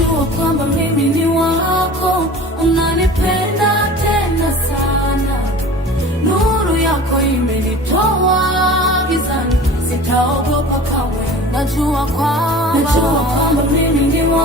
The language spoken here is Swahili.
najua kwamba mimi ni wako, unanipenda tena sana. Nuru yako imenitoa gizani, sitaogopa kamwe. Najua kwamba mimi ni wako.